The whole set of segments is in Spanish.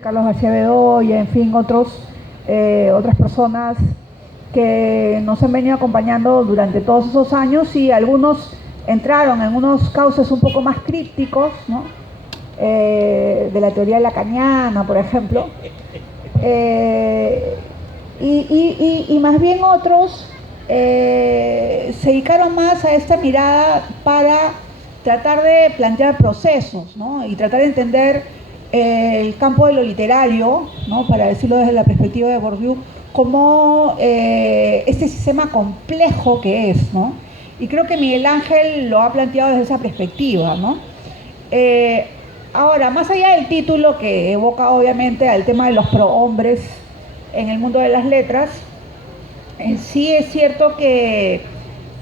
Carlos García Bedoya, en fin, otras personas que nos han venido acompañando durante todos esos años, y algunos entraron en unos cauces un poco más crípticos, ¿no? De la teoría lacaniana, por ejemplo, y más bien otros se dedicaron más a esta mirada para tratar de plantear procesos, ¿no? Y tratar de entender el campo de lo literario, ¿no? Para decirlo desde la perspectiva de Bourdieu, como este sistema complejo que es, ¿no? Y creo que Miguel Ángel lo ha planteado desde esa perspectiva, ¿no? Ahora, más allá del título, que evoca obviamente al tema de los prohombres en el mundo de las letras, en sí es cierto que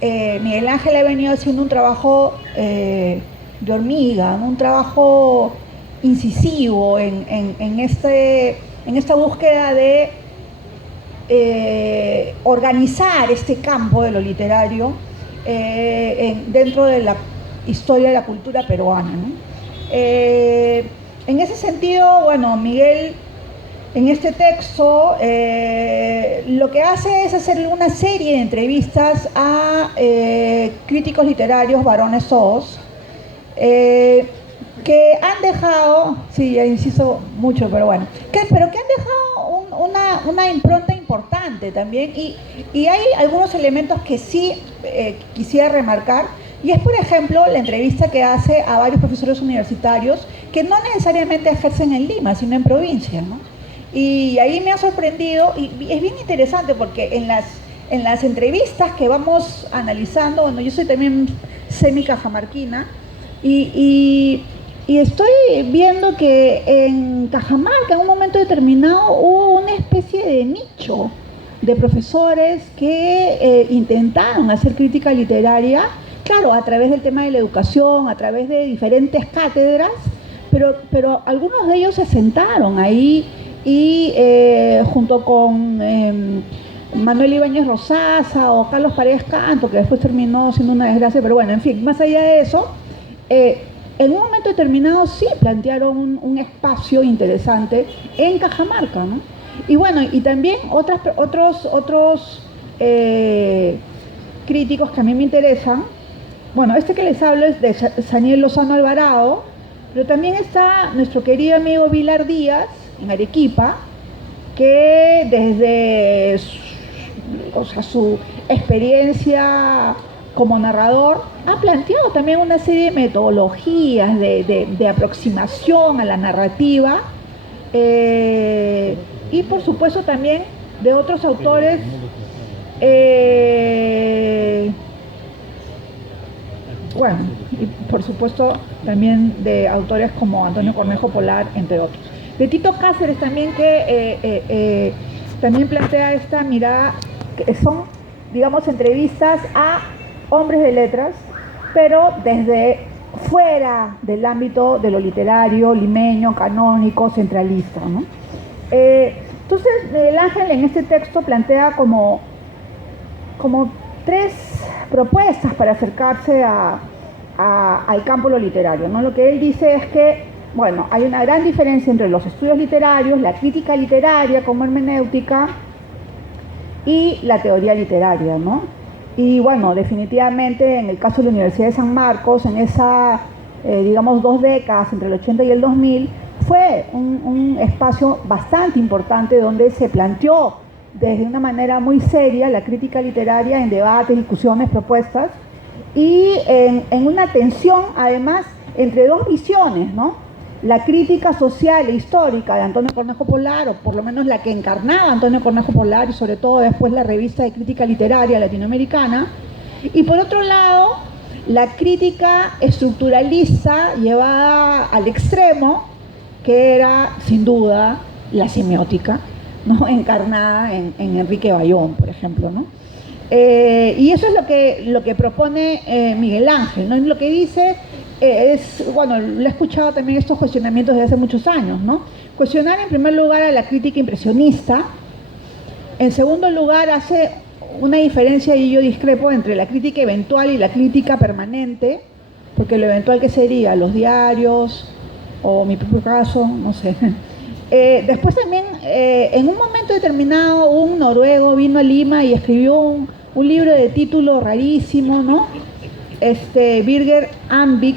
Miguel Ángel ha venido haciendo un trabajo de hormiga, ¿no? Un trabajo incisivo en esta búsqueda de organizar este campo de lo literario dentro de la historia de la cultura peruana, ¿no? En ese sentido, bueno, Miguel en este texto lo que hace es hacerle una serie de entrevistas a críticos literarios varones soos, que han dejado, sí, ya insisto mucho, pero bueno, pero que han dejado una impronta importante también, y hay algunos elementos que sí quisiera remarcar, y es, por ejemplo, la entrevista que hace a varios profesores universitarios que no necesariamente ejercen en Lima, sino en provincia, ¿no? Y ahí me ha sorprendido, y es bien interesante porque en las entrevistas que vamos analizando, bueno, yo soy también semi-cajamarquina, y estoy viendo que en Cajamarca en un momento determinado hubo una especie de nicho de profesores que intentaron hacer crítica literaria, claro, a través del tema de la educación, a través de diferentes cátedras, pero algunos de ellos se sentaron ahí y junto con Manuel Ibáñez Rosaza o Carlos Paredes Canto, que después terminó siendo una desgracia, pero bueno, en fin, más allá de eso, en un momento determinado sí plantearon un espacio interesante en Cajamarca, ¿no? Y bueno, y también otros críticos que a mí me interesan. Bueno, este que les hablo es de Saniel Lozano Alvarado, pero también está nuestro querido amigo Vilar Díaz, en Arequipa, que desde su experiencia como narrador ha planteado también una serie de metodologías de aproximación a la narrativa, y por supuesto también de otros autores bueno, y por supuesto también de autores como Antonio Cornejo Polar, entre otros. De Tito Cáceres también, que también plantea esta mirada, que son, digamos, entrevistas a hombres de letras, pero desde fuera del ámbito de lo literario, limeño, canónico, centralista, ¿no? Entonces, Miguel Ángel en este texto plantea como tres propuestas para acercarse al campo de lo literario, ¿no? Lo que él dice es que, bueno, hay una gran diferencia entre los estudios literarios, la crítica literaria como hermenéutica y la teoría literaria, ¿no? Y bueno, definitivamente en el caso de la Universidad de San Marcos, en esa, digamos, 2 décadas, entre el 80 y el 2000, fue un espacio bastante importante donde se planteó desde una manera muy seria la crítica literaria en debates, discusiones, propuestas, y en una tensión además entre dos visiones, ¿no? La crítica social e histórica de Antonio Cornejo Polar, o por lo menos la que encarnaba Antonio Cornejo Polar, y sobre todo después la revista de crítica literaria latinoamericana, y por otro lado la crítica estructuralista llevada al extremo, que era sin duda la semiótica, ¿no? Encarnada en Enrique Bayón, por ejemplo, ¿no? Y eso es lo que propone Miguel Ángel, ¿no? Lo que dice es, bueno, lo he escuchado también estos cuestionamientos desde hace muchos años, ¿no? Cuestionar en primer lugar a la crítica impresionista, en segundo lugar hace una diferencia, y yo discrepo, entre la crítica eventual y la crítica permanente, porque lo eventual, ¿qué sería? Los diarios, o mi propio caso, no sé, Después también, en un momento determinado, un noruego vino a Lima y escribió un libro de título rarísimo, ¿no? Birger Ambik,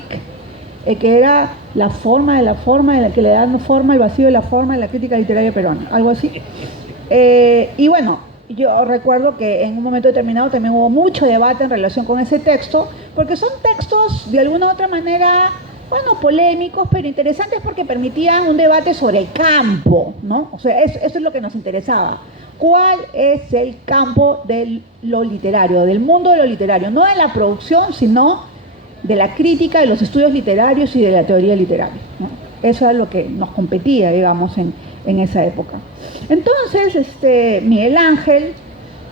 que era la forma de la que le dan forma, el vacío de la forma de la crítica literaria peruana, algo así. Y bueno, yo recuerdo que en un momento determinado también hubo mucho debate en relación con ese texto, porque son textos de alguna u otra manera, bueno, polémicos, pero interesantes porque permitían un debate sobre el campo, ¿no? O sea, eso es lo que nos interesaba. ¿Cuál es el campo de lo literario, del mundo de lo literario? No de la producción, sino de la crítica, de los estudios literarios y de la teoría literaria, ¿no? Eso es lo que nos competía, digamos, en esa época. Entonces, Miguel Ángel,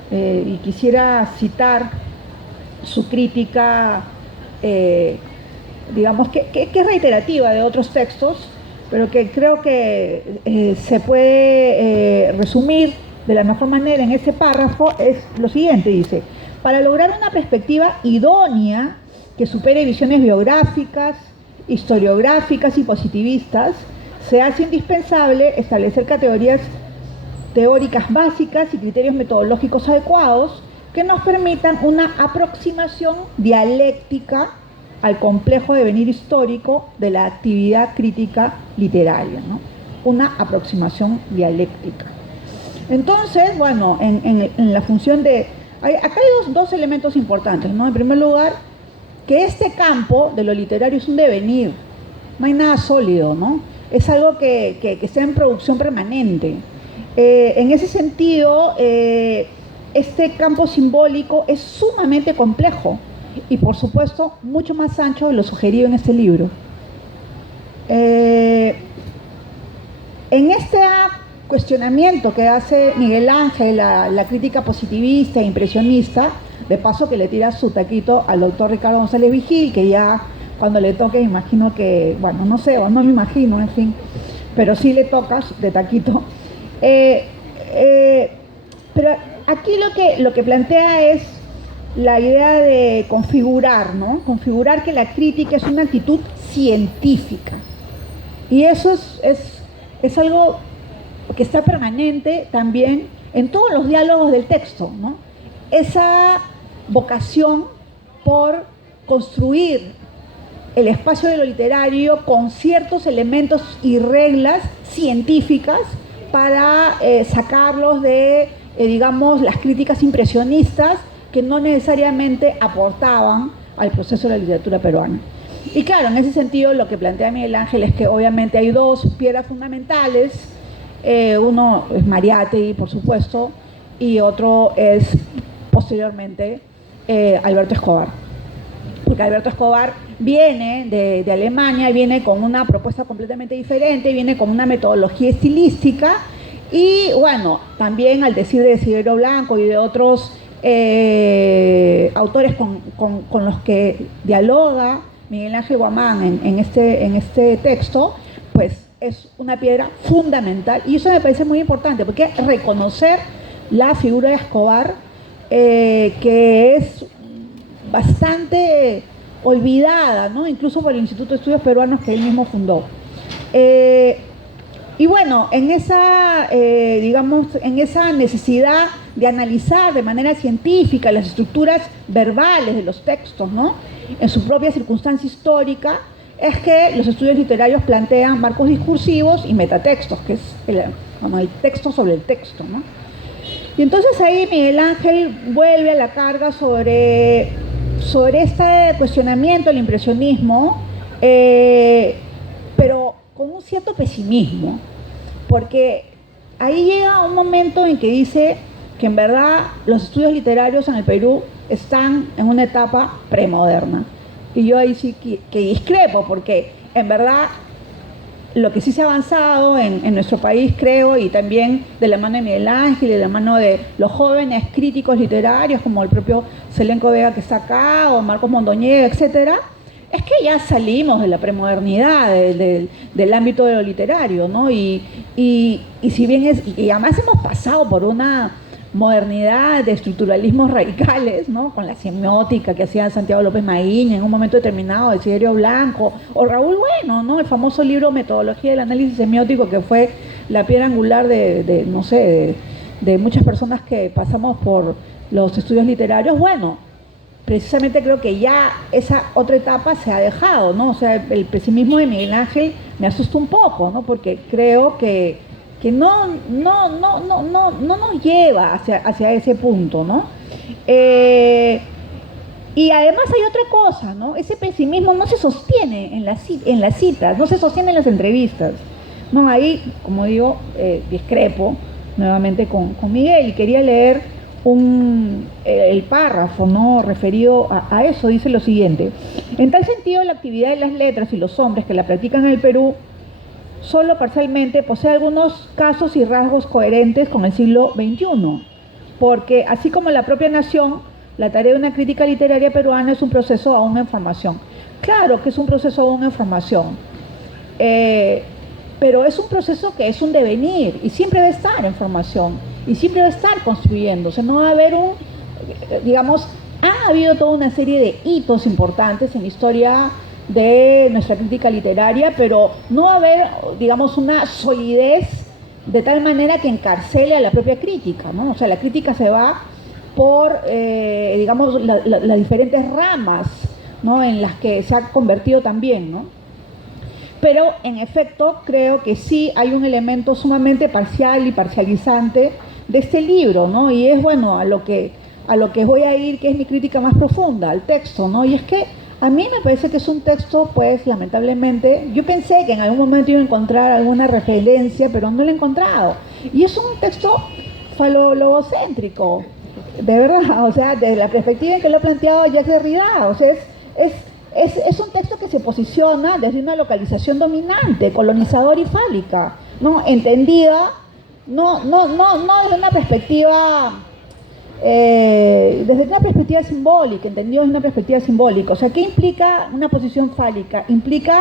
y quisiera citar su crítica, digamos, que es reiterativa de otros textos, pero que creo que se puede resumir de la mejor manera en ese párrafo, es lo siguiente, dice: para lograr una perspectiva idónea que supere visiones biográficas, historiográficas y positivistas, se hace indispensable establecer categorías teóricas básicas y criterios metodológicos adecuados que nos permitan una aproximación dialéctica al complejo devenir histórico de la actividad crítica literaria, ¿no? Una aproximación dialéctica. Entonces, bueno, en la función de... Acá hay dos elementos importantes, ¿no? En primer lugar, que este campo de lo literario es un devenir, no hay nada sólido, ¿no? Es algo que está en producción permanente. En ese sentido, este campo simbólico es sumamente complejo y, por supuesto, mucho más ancho de lo sugerido en este libro. En este cuestionamiento que hace Miguel Ángel, la crítica positivista e impresionista, de paso que le tira su taquito al doctor Ricardo González Vigil, que ya cuando le toque, imagino que, bueno, no sé, o no me imagino, en fin, pero sí le tocas de taquito. Pero aquí lo que plantea es la idea de configurar, ¿no? Configurar que la crítica es una actitud científica. Y eso es algo que está permanente también en todos los diálogos del texto, ¿no? Esa vocación por construir el espacio de lo literario con ciertos elementos y reglas científicas para sacarlos de, digamos, las críticas impresionistas que no necesariamente aportaban al proceso de la literatura peruana. Y claro, en ese sentido lo que plantea Miguel Ángel es que obviamente hay dos piedras fundamentales, uno es Mariátegui, por supuesto, y otro es posteriormente Alberto Escobar. Porque Alberto Escobar viene de Alemania, viene con una propuesta completamente diferente, viene con una metodología estilística y, bueno, también al decir de Desiderio Blanco y de otros autores con los que dialoga Miguel Ángel Guamán en este texto, pues es una piedra fundamental y eso me parece muy importante porque reconocer la figura de Escobar, que es bastante olvidada, ¿no? Incluso por el Instituto de Estudios Peruanos que él mismo fundó. Y bueno, en esa, digamos, en esa necesidad de analizar de manera científica las estructuras verbales de los textos, ¿no? En su propia circunstancia histórica, es que los estudios literarios plantean marcos discursivos y metatextos, que es el texto sobre el texto, ¿no? Y entonces ahí Miguel Ángel vuelve a la carga sobre este cuestionamiento del impresionismo, pero con un cierto pesimismo, porque ahí llega un momento en que dice que en verdad los estudios literarios en el Perú están en una etapa premoderna. Y yo ahí sí que discrepo, porque en verdad lo que sí se ha avanzado en nuestro país, creo, y también de la mano de Miguel Ángel y de la mano de los jóvenes críticos literarios, como el propio Selenco Vega que está acá, o Marcos Mondoñedo, etcétera, es que ya salimos de la premodernidad, del ámbito de lo literario, ¿no? Y si bien y además hemos pasado por una modernidad de estructuralismos radicales, ¿no? Con la semiótica que hacía Santiago López Maíña en un momento determinado, Desiderio Blanco, o Raúl Bueno, ¿no? El famoso libro Metodología del Análisis Semiótico, que fue la piedra angular no sé, de muchas personas que pasamos por los estudios literarios. Bueno, precisamente creo que ya esa otra etapa se ha dejado, ¿no? O sea, el pesimismo de Miguel Ángel me asusta un poco, ¿no? Porque creo que no nos lleva hacia ese punto, ¿no? Y además hay otra cosa, ¿no? Ese pesimismo no se sostiene en las citas, no se sostiene en las entrevistas. No, ahí, como digo, discrepo nuevamente con Miguel, y quería leer el párrafo, ¿no?, referido a eso. Dice lo siguiente: en tal sentido, la actividad de las letras y los hombres que la practican en el Perú solo parcialmente posee algunos casos y rasgos coherentes con el siglo XXI, porque así como la propia nación, la tarea de una crítica literaria peruana es un proceso aún en formación. Claro que es un proceso aún en formación, pero es un proceso que es un devenir y siempre va a estar en formación y siempre va a estar construyéndose. No va a haber digamos, ha habido toda una serie de hitos importantes en la historia de nuestra crítica literaria, pero no va a haber, digamos, una solidez de tal manera que encarcele a la propia crítica, ¿no? O sea, la crítica se va por, digamos, las diferentes ramas, ¿no?, en las que se ha convertido también, ¿no? Pero, en efecto, creo que sí hay un elemento sumamente parcial y parcializante de este libro, ¿no? Y es, bueno, a lo que voy a ir, que es mi crítica más profunda, al texto, ¿no? Y es que a mí me parece que es un texto, pues, lamentablemente, yo pensé que en algún momento iba a encontrar alguna referencia, pero no lo he encontrado. Y es un texto falologocéntrico, de verdad, o sea, desde la perspectiva en que lo ha planteado Jacques Derrida. O sea, es un texto que se posiciona desde una localización dominante, colonizadora y fálica, ¿no? Entendida, no desde una perspectiva... desde una perspectiva simbólica, entendido desde una perspectiva simbólica. O sea, ¿qué implica una posición fálica? Implica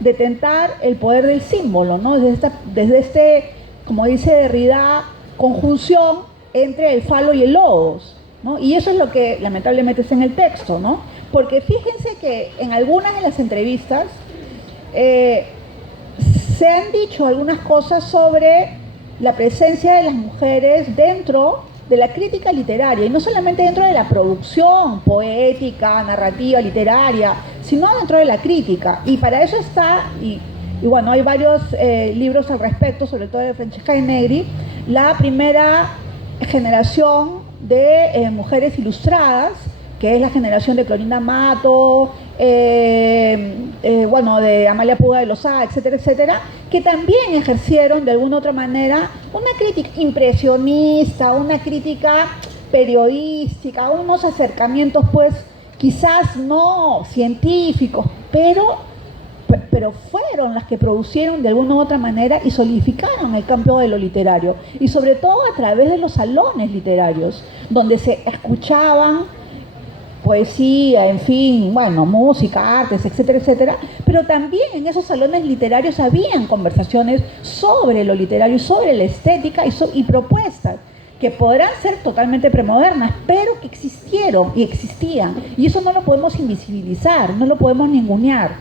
detentar el poder del símbolo, ¿no? Desde este, como dice Derrida, conjunción entre el falo y el logos, ¿no? Y eso es lo que lamentablemente está en el texto, ¿no? Porque fíjense que en algunas de las entrevistas se han dicho algunas cosas sobre la presencia de las mujeres dentro de la crítica literaria, y no solamente dentro de la producción poética, narrativa, literaria, sino dentro de la crítica. Y para eso está, y bueno, hay varios libros al respecto, sobre todo de Francesca de Negri, la primera generación de mujeres ilustradas, que es la generación de Clorinda Mato, bueno, de Amalia Puga de Lozada, etcétera, etcétera, que también ejercieron de alguna u otra manera una crítica impresionista, una crítica periodística, unos acercamientos, pues, quizás no científicos, pero fueron las que producieron de alguna u otra manera y solidificaron el campo de lo literario, y sobre todo a través de los salones literarios, donde se escuchaban poesía, en fin, bueno, música, artes, etcétera, etcétera, pero también en esos salones literarios habían conversaciones sobre lo literario, sobre la estética y propuestas que podrán ser totalmente premodernas, pero que existieron y existían, y eso no lo podemos invisibilizar, no lo podemos ningunear.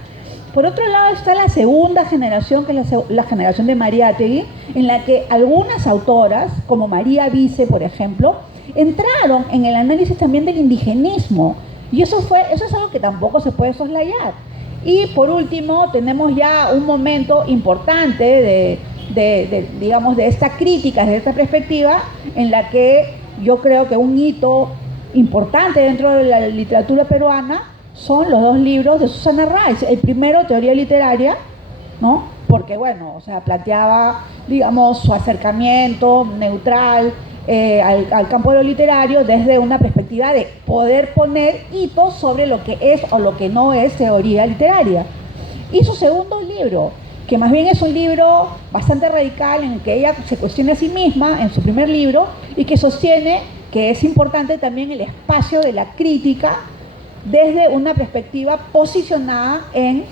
Por otro lado está la segunda generación, que es la generación de Mariátegui, en la que algunas autoras, como María Vice, por ejemplo, entraron en el análisis también del indigenismo, y eso es algo que tampoco se puede soslayar. Y por último tenemos ya un momento importante digamos, de esta crítica, de esta perspectiva, en la que yo creo que un hito importante dentro de la literatura peruana son los dos libros de Susana Rice. El primero, Teoría Literaria, ¿no? Porque, bueno, o sea, planteaba, digamos, su acercamiento neutral al campo de lo literario desde una perspectiva de poder poner hitos sobre lo que es o lo que no es teoría literaria. Y su segundo libro, que más bien es un libro bastante radical, en el que ella se cuestiona a sí misma en su primer libro, y que sostiene que es importante también el espacio de la crítica desde una perspectiva posicionada en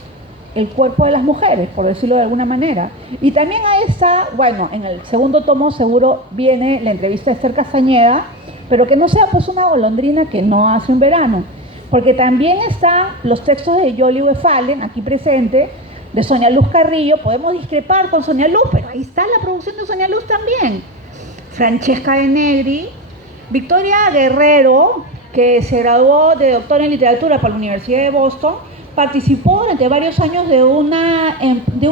el cuerpo de las mujeres, por decirlo de alguna manera. Y también ahí está, bueno, en el segundo tomo seguro viene la entrevista de Esther Castañeda, pero que no sea pues una golondrina que no hace un verano, porque también están los textos de Yoli Wefalen, aquí presente, de Sonia Luz Carrillo, podemos discrepar con Sonia Luz, pero ahí está la producción de Sonia Luz también. Francesca de Negri, Victoria Guerrero, que se graduó de doctora en literatura por la Universidad de Boston, participó durante varios años de un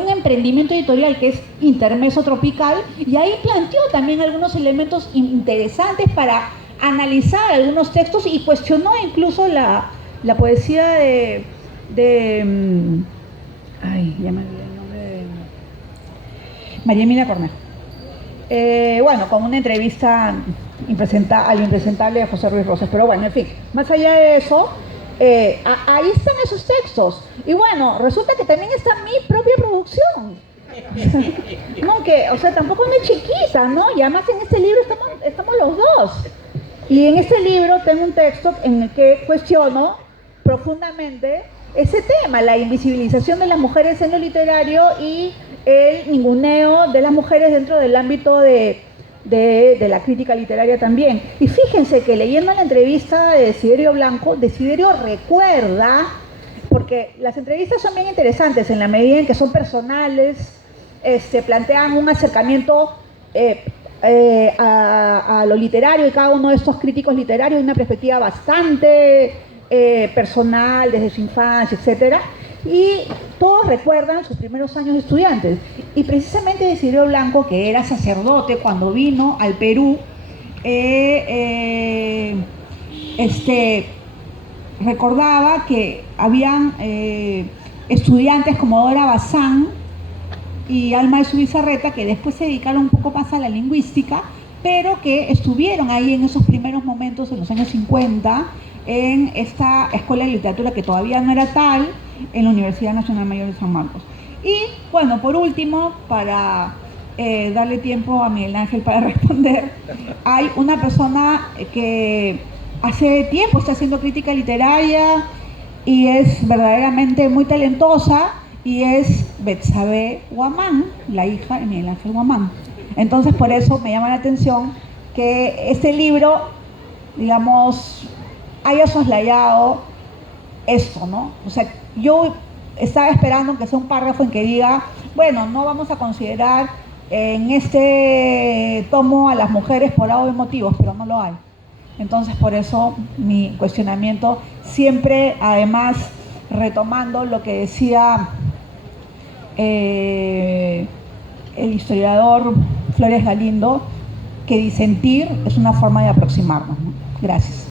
emprendimiento editorial que es Intermezzo Tropical, y ahí planteó también algunos elementos interesantes para analizar algunos textos y cuestionó incluso la poesía de ay, ya me olvidé el nombre de María Emilia Cornejo. Bueno, con una entrevista a lo impresentable de José Ruiz Rosas, pero bueno, en fin, más allá de eso, ahí están esos textos. Y bueno, resulta que también está mi propia producción. No, que, o sea, tampoco no es chiquita, ¿no? Y además en este libro estamos los dos. Y en este libro tengo un texto en el que cuestiono profundamente ese tema, la invisibilización de las mujeres en lo literario y el ninguneo de las mujeres dentro del ámbito de la crítica literaria también. Y fíjense que leyendo la entrevista de Desiderio Blanco, Desiderio recuerda, porque las entrevistas son bien interesantes en la medida en que son personales, plantean un acercamiento a lo literario, y cada uno de estos críticos literarios de una perspectiva bastante personal, desde su infancia, etcétera, y todos recuerdan sus primeros años de estudiantes. Y precisamente Desiderio Blanco, que era sacerdote cuando vino al Perú, recordaba que habían estudiantes como Dora Bazán y Alma de Zubizarreta, que después se dedicaron un poco más a la lingüística, pero que estuvieron ahí en esos primeros momentos, en los años 50, en esta escuela de literatura que todavía no era tal, en la Universidad Nacional Mayor de San Marcos. Y bueno, por último, para darle tiempo a Miguel Ángel para responder, hay una persona que hace tiempo está haciendo crítica literaria y es verdaderamente muy talentosa, y es Betsabe Guamán, la hija de Miguel Ángel Guamán. Entonces, por eso me llama la atención que este libro, digamos, haya soslayado esto, ¿no? O sea, yo estaba esperando que sea un párrafo en que diga, bueno, no vamos a considerar en este tomo a las mujeres por A o B motivos, pero no lo hay. Entonces, por eso mi cuestionamiento, siempre además retomando lo que decía el historiador Flores Galindo, que disentir es una forma de aproximarnos, ¿no? Gracias.